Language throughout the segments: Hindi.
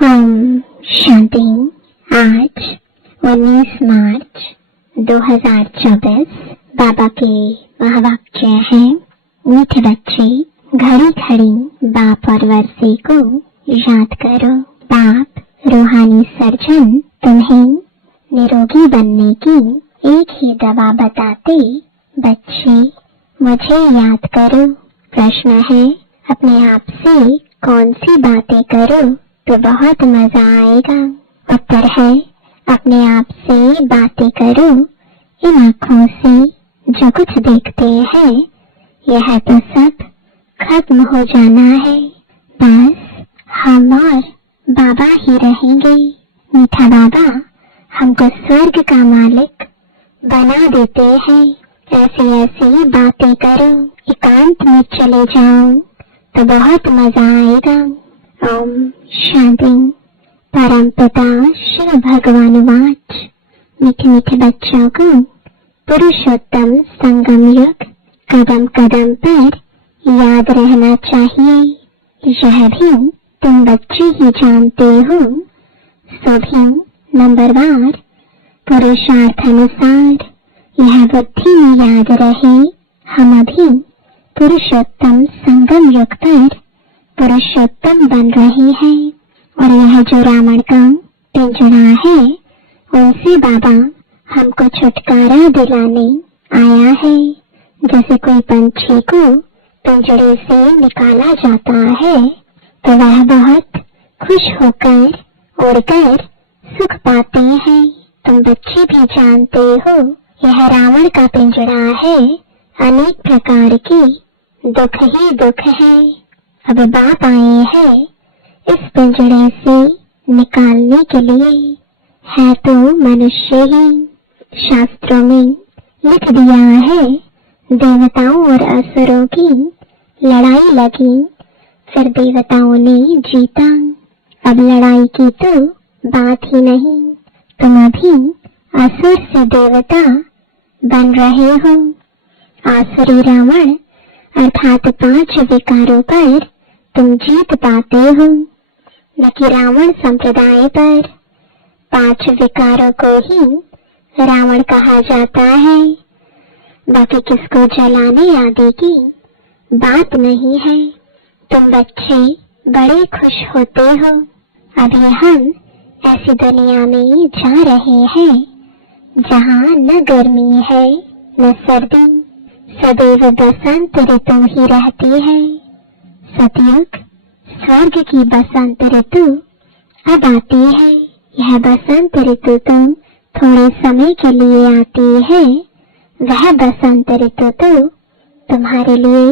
ओम शांति। आज 19 मार्च 2024 बाबा के महावाक्य है। मीठे बच्चे, घड़ी घड़ी बाप और वर्षे को याद करो। बाप रूहानी सर्जन तुम्हें निरोगी बनने की एक ही दवा बताते। बच्चे, मुझे याद करो। प्रश्न है, अपने आप से कौन सी बातें करो तो बहुत मजा आएगा। उत्तर है, अपने आप से बातें करो। इन आँखों से जो कुछ देखते हैं यह तो सब खत्म हो जाना है। बस हम और बाबा ही रहेंगे। मीठा बाबा हमको स्वर्ग का मालिक बना देते हैं। ऐसी ऐसी बातें करो, एकांत में चले जाओ तो बहुत मजा आएगा। ओम शांति। परम पिता शिव भगवान वाच। मीठे मीठे बच्चों को पुरुषोत्तम संगम युग कदम कदम पर याद रहना चाहिए। यह भी तुम बच्चे ही जानते हो। सो भी नंबरवार पुरुषार्थ अनुसार यह बुद्धि में याद रहे। हम अभी पुरुषोत्तम संगम युग पर पुरुषोत्तम बन रहे हैं और यह जो रावण का पिंजरा है उनसे बाबा हमको छुटकारा दिलाने आया है। जैसे कोई पंछी को पिंजरे से निकाला जाता है तो वह बहुत खुश होकर उड़कर सुख पाते हैं। तुम बच्चे भी जानते हो यह रावण का पिंजरा है। अनेक प्रकार के दुख ही दुख है। अब बाप आए हैं इस पिंजरे से निकालने के लिए। है तो मनुष्य ही। शास्त्रों में लिख दिया है, देवताओं और असुरों की लड़ाई लगी, फिर देवताओं ने जीता। अब लड़ाई की तो बात ही नहीं। तुम अभी असुर से देवता बन रहे हो। आसुरी रावण अर्थात 5 विकारों पर तुम जीत पाते हो, न कि रावण संप्रदाय पर। 5 विकारों को ही रावण कहा जाता है। बाकी किसको जलाने आदि की बात नहीं है। तुम बच्चे बड़े खुश होते हो। अभी हम ऐसी दुनिया में जा रहे हैं जहाँ न गर्मी है न सर्दी, सदैव बसंत ऋतु ही रहती है। सतयुग स्वर्ग की बसंत ऋतु अब आती है। यह बसंत ऋतु तो थोड़े समय के लिए आती है। वह बसंत ऋतु तो तुम्हारे लिए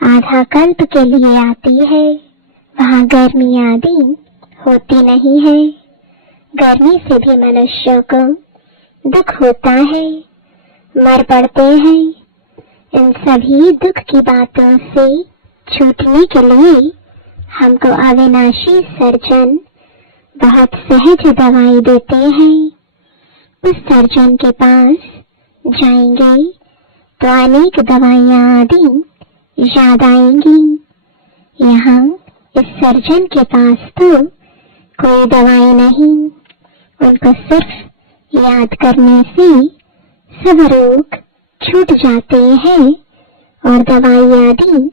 आधा कल्प के लिए आती है। वहाँ गर्मी आदि होती नहीं है। गर्मी से भी मनुष्यों को दुख होता है, मर पड़ते हैं। इन सभी दुख की बातों से छूटने के लिए हमको अविनाशी सर्जन बहुत सहज दवाई देते हैं। उस सर्जन के पास जाएंगे तो अनेक दवाइयाँ आदि याद आएंगी। यहाँ इस सर्जन के पास तो कोई दवाई नहीं। उनको सिर्फ याद करने से सब रोग छूट जाते हैं और दवाई आदि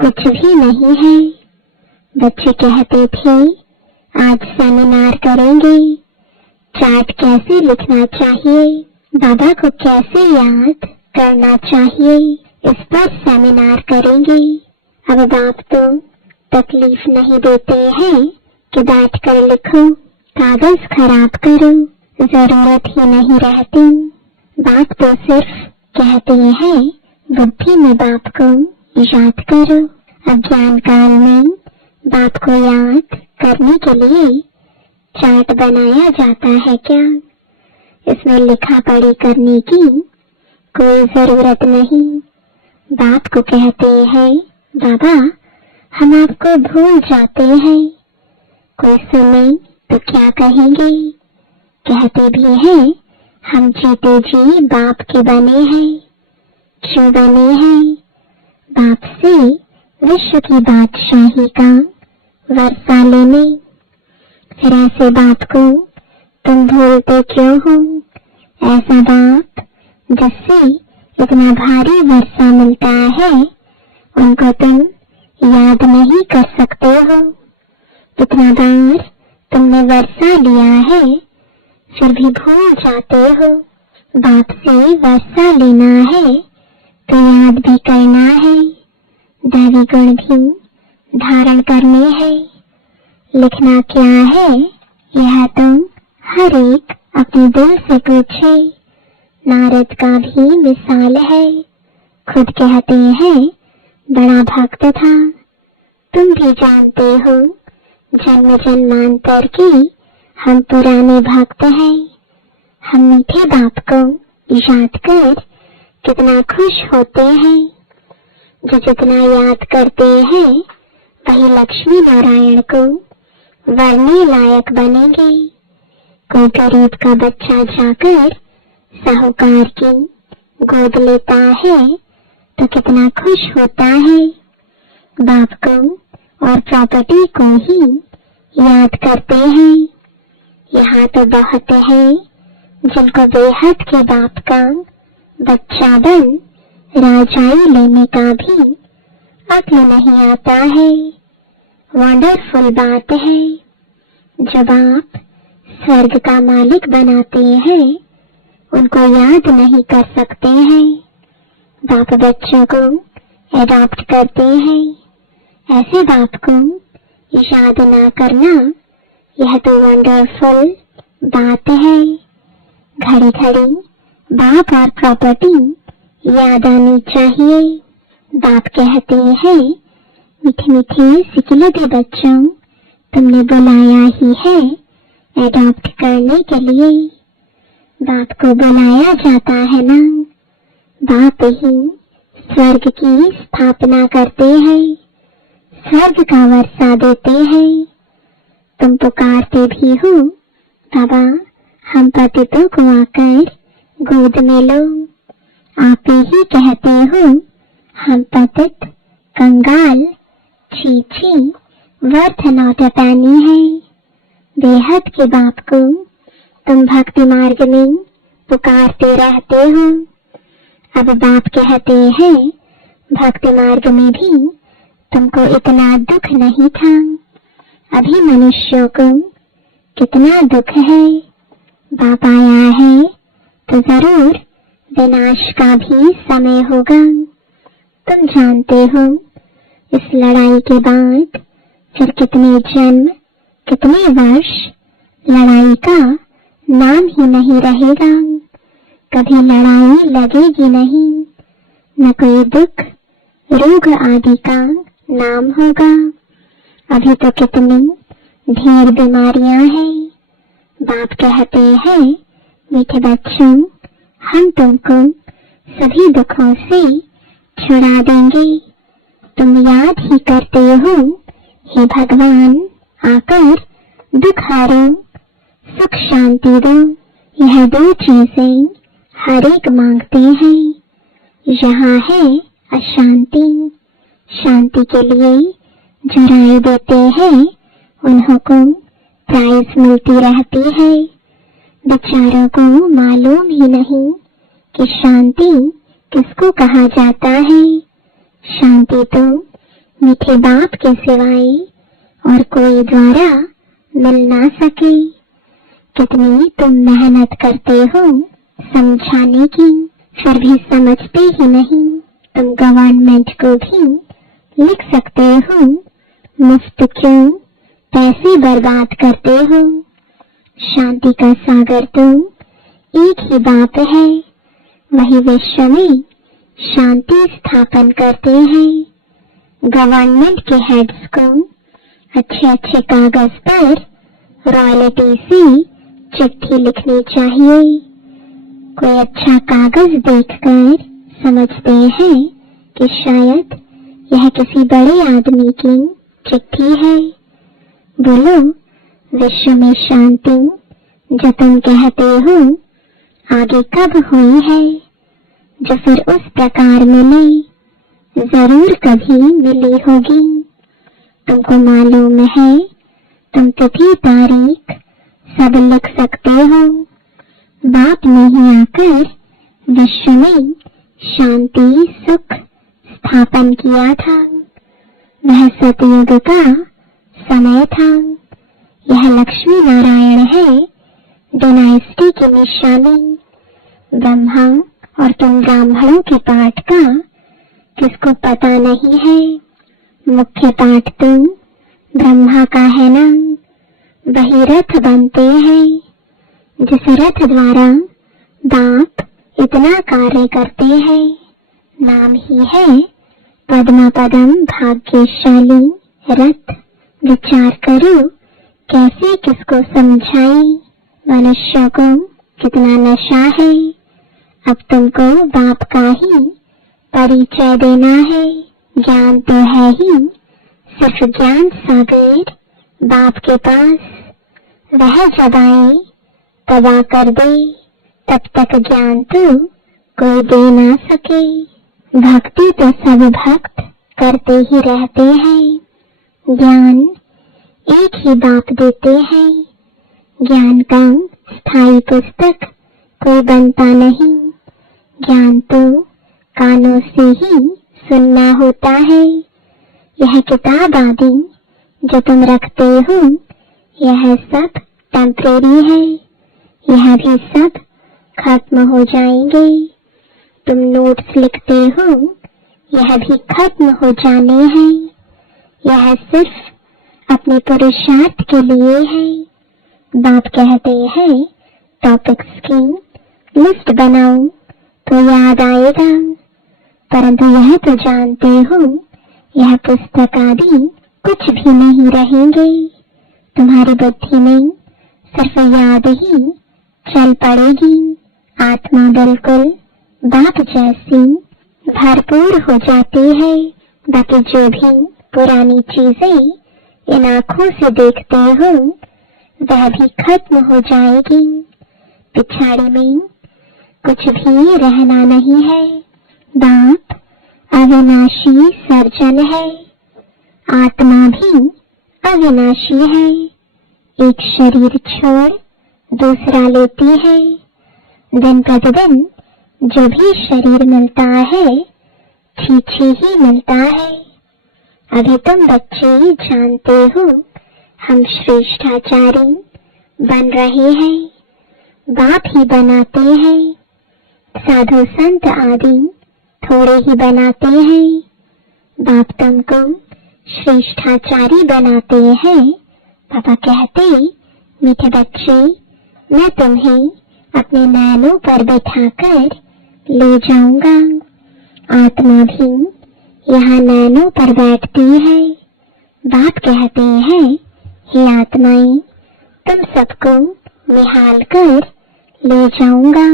कुछ भी नहीं है। बच्चे कहते थे आज सेमिनार करेंगे, चार्ट कैसे लिखना चाहिए, बाबा को कैसे याद करना चाहिए, इस पर सेमिनार करेंगे। अब बाप तो तकलीफ नहीं देते हैं कि बैठ कर लिखो, कागज खराब करो, जरूरत ही नहीं रहती। बाप तो सिर्फ कहते हैं बुद्धि में बाप को याद करो। अज्ञान काल में बाप को याद करने के लिए चार्ट बनाया जाता है क्या? इसमें लिखा पढ़ी करने की कोई जरूरत नहीं। बाप को कहते हैं बाबा हम आपको भूल जाते हैं। कोई सुने तो क्या कहेंगे? कहते भी हैं हम जीते जी बाप के बने हैं। क्यों बने हैं? बाप से विश्व की बादशाही का वर्षा लेने। ऐसे बाप को तुम भूलते क्यों हो? ऐसा बाप जिससे इतना भारी वर्षा मिलता है, उनको तुम याद नहीं कर सकते हो। इतना बार तुमने वर्षा लिया है, फिर भी भूल जाते हो। बाप से वर्षा लेना है तो याद भी करना है, दैवी गुण भी धारण करने हैं। लिखना क्या है यह तुम हर एक अपने दिल से पूछे। नारद का भी मिसाल है, खुद कहते हैं बड़ा भक्त था। तुम भी जानते हो जन्म जन्मांतर की हम पुराने भक्त हैं। हम मीठे बाप को याद कर कितना खुश होते हैं। जो जितना याद करते हैं वही लक्ष्मी नारायण को वरने लायक बनेंगे। कोई गरीब का बच्चा जाकर साहूकार की गोद लेता है तो कितना खुश होता है। बाप को और प्रॉपर्टी को ही याद करते हैं। यहाँ तो बहुत है जिनको बेहद के बाप का बच्चा बन राजाई लेने का भी अक्ल नहीं आता है। वंडरफुल बात है, जब आप स्वर्ग का मालिक बनाते हैं उनको याद नहीं कर सकते हैं। बाप बच्चों को एडॉप्ट करते हैं। ऐसे बाप को याद ना करना यह तो वंडरफुल बात है। घड़ी घड़ी बाप और प्रॉपर्टी याद आनी चाहिए। बाप कहते हैं मीठे मीठे सिकलते बच्चों, तुमने बुलाया ही है एडॉप्ट करने के लिए। बाप को बुलाया जाता है ना, बाप ही स्वर्ग की स्थापना करते हैं, स्वर्ग का वर्षा देते हैं। तुम पुकारते भी हो बाबा हम पतितों को आकर गोद में लो। आप ही कहते हो हम पतित कंगाल छी छी वर्थ नॉट अ पैनी है। बेहद के बाप को तुम भक्ति मार्ग में पुकारते रहते हो। अब बाप कहते हैं भक्ति मार्ग में भी तुमको इतना दुख नहीं था। अभी मनुष्यों को कितना दुख है। बाप आया है तो जरूर विनाश का भी समय होगा। तुम जानते हो इस लड़ाई के बाद फिर कितने जन्म कितने वर्ष लड़ाई का नाम ही नहीं रहेगा। कभी लड़ाई लगेगी नहीं, न कोई दुख रोग आदि का नाम होगा। अभी तो कितनी ढेर बीमारियां हैं। बाप कहते हैं मीठे बच्चों हम तुमको सभी दुखों से छुड़ा देंगे। तुम याद ही करते हो हे भगवान आकर दुख हारो सुख शांति दो। यह दो चीजें हर एक मांगते हैं। यहाँ है अशांति, शांति के लिए जो राय देते हैं उन्हों को प्राइज मिलती रहती है। बेचारों को मालूम ही नहीं कि शांति किसको कहा जाता है। शांति तो मीठे बाप के सिवाय और कोई द्वारा मिल ना सके। कितनी तुम मेहनत करते हो समझाने की, फिर भी समझते ही नहीं। तुम गवर्नमेंट को भी लिख सकते हो मुफ्त क्यों पैसे बर्बाद करते हो। शांति का सागर तो एक ही बाप है, वही विश्व में शांति स्थापन करते हैं। गवर्नमेंट के हेड्स को अच्छे अच्छे कागज पर रॉयल्टी से चिट्ठी लिखनी चाहिए। कोई अच्छा कागज देखकर समझते हैं कि शायद यह किसी बड़े आदमी की चिट्ठी है। बोलो विश्व में शांति जो तुम कहते हो आगे कब हुई है, जो फिर उस प्रकार मिले, जरूर कभी मिली होगी। तुमको मालूम है तुम तिथि तारीख सब लिख सकते हो। बाप ने ही आकर विश्व में शांति सुख स्थापन किया था। वह सतयुग का समय था। यह लक्ष्मी नारायण है डायनेस्टी की निशानी। ब्रह्मा और तुम ब्राह्मणों के पाठ का किसको पता नहीं है। मुख्य पाठ तुम ब्रह्मा का है ना। वही रथ बनते हैं जिस रथ द्वारा बाप इतना कार्य करते हैं। नाम ही है पद्मा पदम भाग्यशाली रथ। विचार करो कैसे किसको समझाए। मनुष्य को कितना नशा है। अब तुमको बाप का ही परिचय देना है। ज्ञान तो है ही, सिर्फ ज्ञान सागर बाप के पास। वह जब आए तब कर दे, तब तक ज्ञान तो कोई दे ना सके। भक्ति तो सब भक्त करते ही रहते हैं। ज्ञान एक ही बाप देते हैं। ज्ञान का स्थायी पुस्तक कोई बनता नहीं। ज्ञान तो कानों से ही सुनना होता है। यह किताब आदि जो तुम रखते हो यह सब टेम्परेरी है। यह भी सब खत्म हो जाएंगे। तुम नोट्स लिखते हो यह भी खत्म हो जाने हैं। यह सिर्फ अपने पुरुषार्थ के लिए है। बाप कहते हैं टॉपिक्स की लिस्ट बनाओ तो याद आएगा, परंतु यह तो जानते हो यह पुस्तक आदि कुछ भी नहीं रहेंगे। तुम्हारी बुद्धि में सिर्फ याद ही चल पड़ेगी। आत्मा बिल्कुल बाप जैसी भरपूर हो जाती है। बाकी जो भी पुरानी चीजें इन आँखों से देखते हो वह भी खत्म हो जाएगी। पिछाड़ी में कुछ भी रहना नहीं है। बाप अविनाशी सर्जन है। आत्मा भी अविनाशी है। एक शरीर छोड़ दूसरा लेती है। दिन प्रतिदिन जो भी शरीर मिलता है ठीक ही मिलता है। अभी तुम बच्चे जानते हो हम श्रेष्ठाचारी बन रहे हैं। बाप ही बनाते हैं। साधु संत आदि थोड़े ही बनाते हैं। बाप तुमको श्रेष्ठाचारी बनाते हैं। पापा कहते मीठे बच्चे मैं तुम्हें अपने नैनों पर बिठाकर ले जाऊंगा। आत्मा भी यहाँ नैनों पर बैठती है। बाप कहते हैं हे आत्माएं तुम सबको निहाल कर ले जाऊंगा।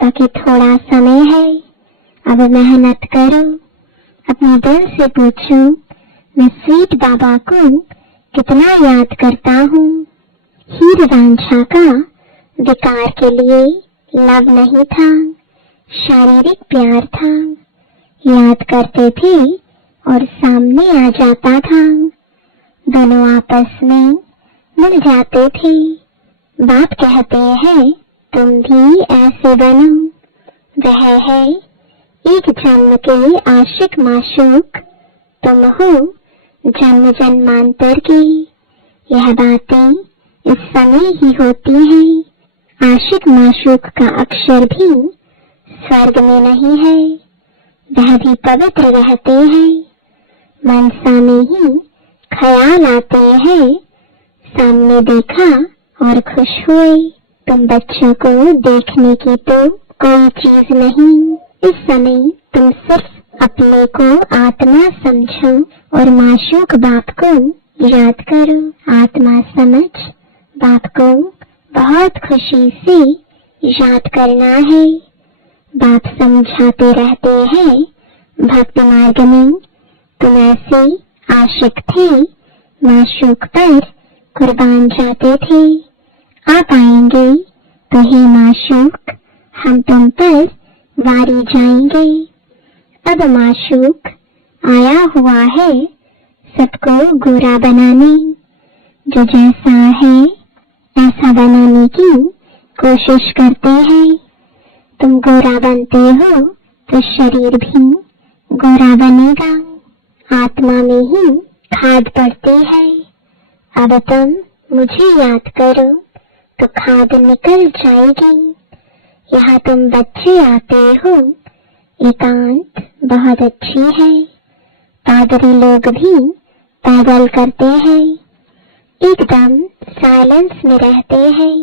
ताकि थोड़ा समय है, अब मेहनत करो। अपने दिल से पूछो मैं स्वीट बाबा को कितना याद करता हूँ। हीर रांझा का विकार के लिए लव नहीं था, शारीरिक प्यार था। याद करते थे और सामने आ जाता था। दोनों आपस में मिल जाते थे। बाप कहते हैं तुम भी ऐसे बनो। वह है एक जन्म के आशिक माशूक। तुम हो जन्म जन्मांतर की। यह बातें इस समय ही होती हैं। आशिक माशूक का अक्षर भी स्वर्ग में नहीं है। वह भी पवित्र रहते हैं। मनसा में ही ख्याल आते हैं। सामने देखा और खुश हुए। तुम बच्चों को देखने की तो कोई चीज नहीं। इस समय तुम सिर्फ अपने को आत्मा समझो और माशूक बाप को याद करो। आत्मा समझ बाप को बहुत खुशी से याद करना है। बाप समझाते रहते हैं भक्ति मार्ग में तुम ऐसे आशिक थे, माशूक पर कुर्बान जाते थे। आप आएंगे तो हे माशूक हम तुम पर वारी जाएंगे। अब माशूक आया हुआ है सबको गोरा बनाने। जो जैसा है ऐसा अच्छा बनाने की कोशिश करते हैं। तुम गोरा बनते हो तो शरीर भी गोरा बनेगा। आत्मा में ही खाद पड़ती है। अब तुम मुझे याद करो तो खाद निकल जाएगी। यहाँ तुम बच्चे आते हो, एकांत बहुत अच्छी है। पादरी लोग भी पागल करते हैं, एकदम साइलेंस में रहते हैं।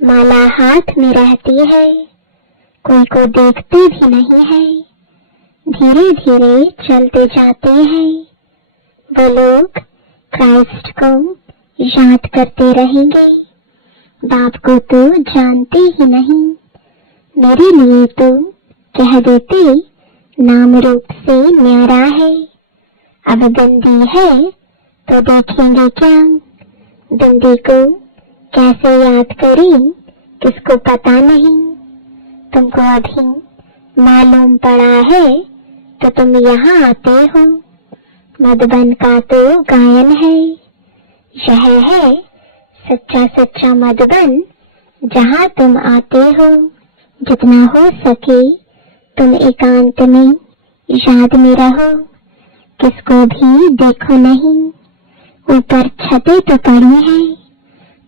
माला हाथ में रहती है, कोई को देखते भी नहीं है। धीरे धीरे चलते जाते हैं। वो लोग क्राइस्ट को याद करते रहेंगे। बाप को तो जानते ही नहीं, मेरे लिए तो कह देते नाम रूप से न्यारा है। अब बंदी है तो देखेंगे क्या, बंदी को कैसे याद करें किसको पता नहीं। तुमको अभी मालूम पड़ा है तो तुम यहाँ आते हो। मधुबन का तो गायन है, यह है सच्चा सच्चा मधुबन जहाँ तुम आते हो। जितना हो सके तुम एकांत में याद में रहो, किसको भी देखो नहीं। ऊपर छतें तो पड़ी है,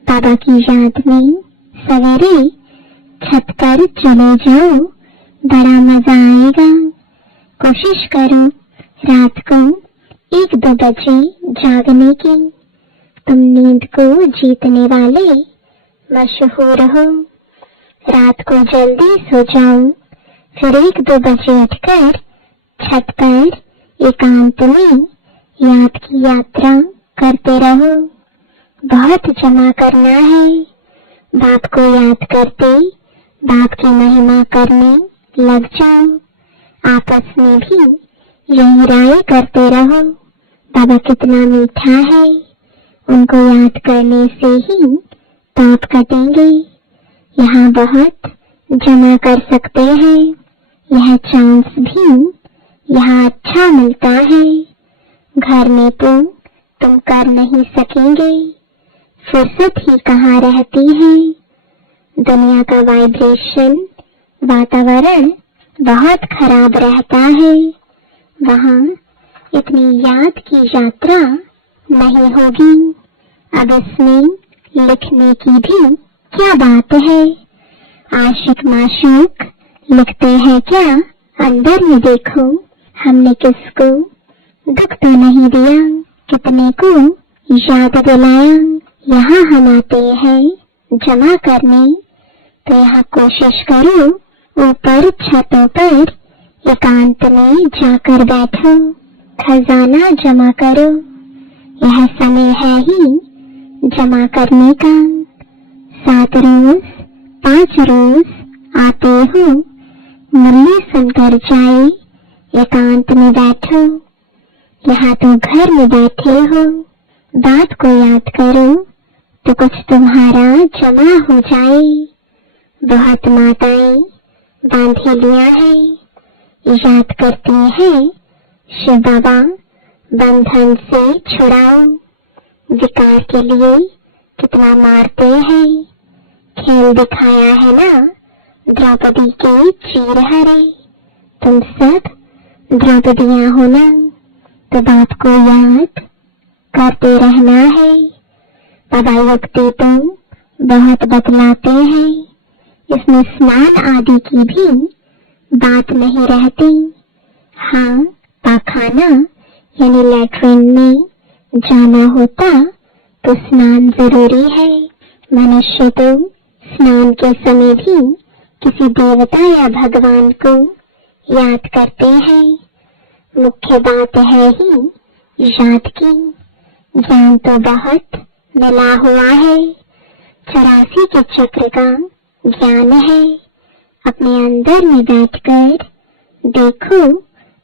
बाबा की याद में सवेरे छत पर चले जाओ, बड़ा मजा आएगा। कोशिश करो रात को 1-2 बजे जागने की। तुम नींद को जीतने वाले मशहूर हो। रात को जल्दी सो जाओ, फिर 1-2 बजे उठकर छत पर एकांत में याद की यात्रा करते रहो। बहुत जमा करना है। बाप को याद करते बाप की महिमा करने लग जाओ। आपस में भी यही राय करते रहो, बाबा कितना मीठा है। उनको याद करने से ही पाप कटेंगे। यहाँ बहुत जमा कर सकते हैं, यह चांस भी यहाँ अच्छा मिलता है। घर में तो तुम कर नहीं सकेंगे, फुर्सत ही कहाँ रहती है। दुनिया का वाइब्रेशन वातावरण बहुत खराब रहता है। वहाँ इतनी याद की यात्रा नहीं होगी। अब इसमें लिखने की भी क्या बात है। आशिक माशूक लिखते हैं क्या, अंदर में देखो हमने किसको दुख तो नहीं दिया, कितने को याद दिलाया। यहाँ हम आते हैं जमा करने, तो यहाँ कोशिश करो ऊपर छतों पर एकांत में जाकर बैठो, खजाना जमा करो। यह समय है ही जमा करने का। 7 रोज 5 रोज आते हो, मुरली सुनकर जाए, एकांत में बैठो। यहाँ तो घर में बैठे हो, बात को याद करो तो कुछ तुम्हारा जमा हो जाए। बहुत माताएं बांधेलियां है, याद करती है शिव बाबा बंधन से छुड़ाओ। विकार के लिए कितना मारते हैं, खेल दिखाया है ना द्रौपदी के चीर हरे। तुम सब द्रौपदियां हो ना, तो बाप को याद करते रहना है। बाबा युक्ति तो बहुत बतलाते हैं, इसमें स्नान आदि की भी बात नहीं रहती। हाँ, पाखाना यानी लैट्रिन में जाना होता तो स्नान जरूरी है। मनुष्य तो स्नान के समय भी किसी देवता या भगवान को याद करते हैं। मुख्य बात है ही याद की। ज्ञान तो बहुत मिला हुआ है, 84 के चक्र का ज्ञान है। अपने अंदर में बैठकर देखो,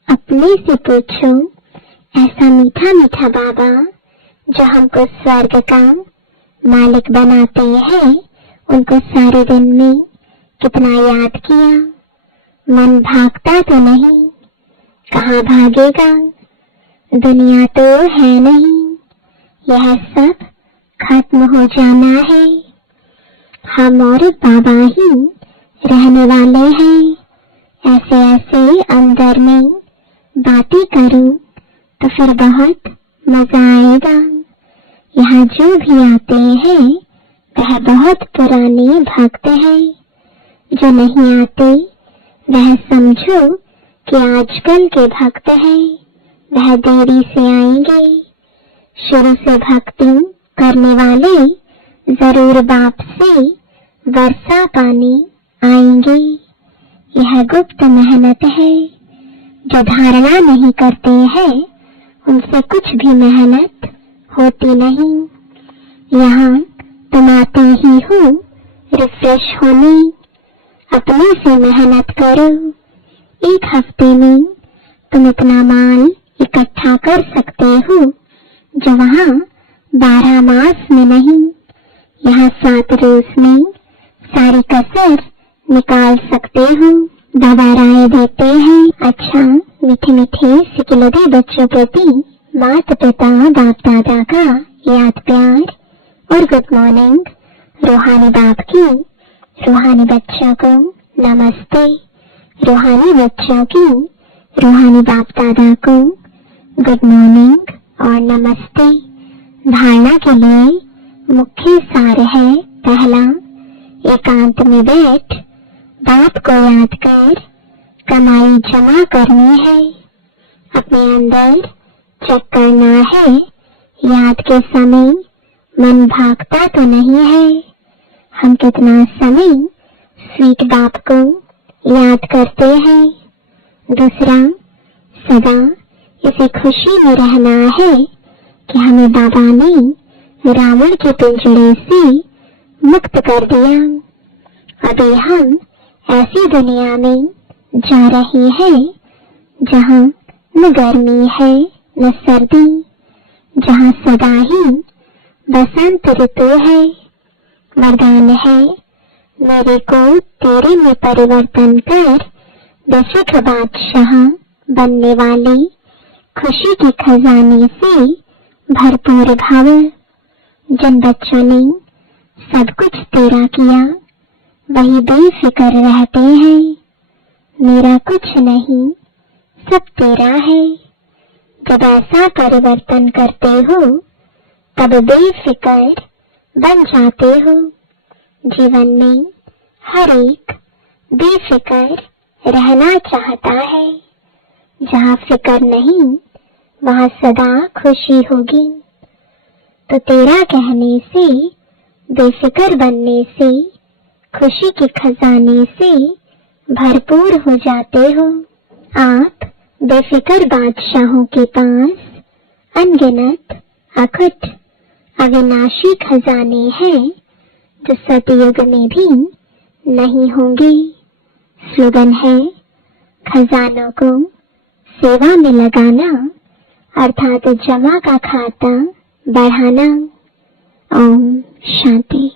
अपने से पूछो, ऐसा मीठा मीठा बाबा जो हमको स्वर्ग का मालिक बनाते हैं, उनको सारे दिन में कितना याद किया। मन भागता तो नहीं, कहाँ भागेगा। दुनिया तो है नहीं, यह सब खत्म हो जाना है। हम और बाबा ही रहने वाले हैं। ऐसे ऐसे अंदर में बातें करूं तो फिर बहुत मजा आएगा। यहाँ जो भी आते हैं वह बहुत पुराने भक्त हैं। जो नहीं आते वह समझो कि आजकल के भक्त हैं, वह देरी से आएंगे। शुरू से भक्ति करने वाले जरूर बाप से वर्षा पानी आएंगे। यह गुप्त मेहनत है। जो धारणा नहीं करते हैं उनसे कुछ भी मेहनत होती नहीं। यहाँ तुम आते ही हो रिफ्रेश होने। अपने से मेहनत करो। एक हफ्ते में तुम इतना माल इकट्ठा कर सकते हो जो वहाँ 12 मास में नहीं। यहाँ 7 रोज में सारी कसर निकाल सकते हो। बाबा राय देते हैं, अच्छा मीठे मीठे सिकिलदे बच्चों प्रति माता पिता बाप दादा का याद प्यार और गुड मॉर्निंग। रूहानी बाप की रूहानी बच्चों को नमस्ते। रूहानी बच्चों की रूहानी बाप दादा को गुड मॉर्निंग और नमस्ते। धारणा के लिए मुख्य सार है, पहला, एकांत में बैठ बाप को याद कर कमाई जमा करनी है। अपने अंदर चेक करना है, याद के समय मन भागता तो नहीं है। हम कितना समय स्वीट बाप को याद करते हैं। दूसरा, सदा इसी खुशी में रहना है कि हमें बाबा ने रावण के पिंजड़े से मुक्त कर दिया। अभी हम ऐसी दुनिया में जा रहे हैं जहाँ न गर्मी है न सर्दी, जहाँ सदा ही बसंत ऋतु है। वरदान है, मेरे को तेरे में परिवर्तन कर बेफिक्र बादशाह बनने वाले खुशी के खजाने से भरपूर भाव। जिन बच्चों ने सब कुछ तेरा किया वही बेफिक्र रहते हैं। मेरा कुछ नहीं, सब तेरा है। जब ऐसा परिवर्तन करते हो तब बेफिक्र बन जाते हो। जीवन में हर एक बेफिक्र रहना चाहता है। जहाँ फिक्र नहीं वहाँ सदा खुशी होगी। तो तेरा कहने से, बेफिक्र बनने से, खुशी के खजाने से भरपूर हो जाते हो। आप बेफिक्र बादशाहों के पास अनगिनत अखुट अविनाशी खजाने हैं जो सतयुग में भी नहीं होंगे। स्लोगन है, खजानों को सेवा में लगाना अर्थात जमा का खाता बढ़ाना। ओम शांति।